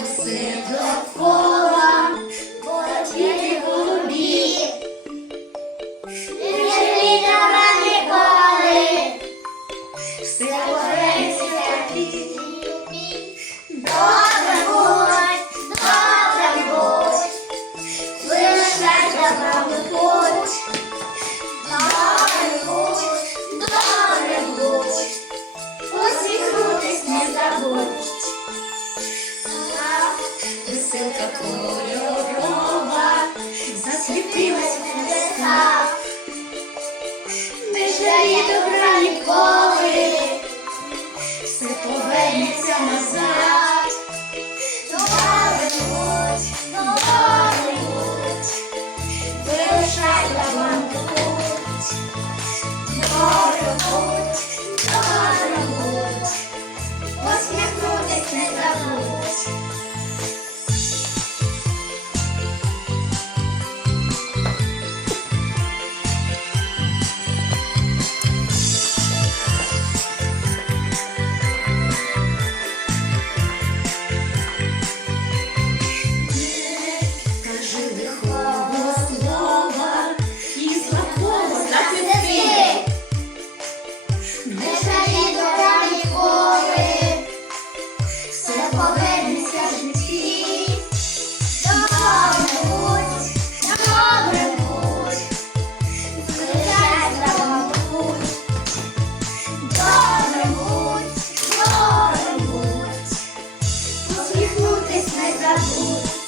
Nascendo правду Oh, Ooh.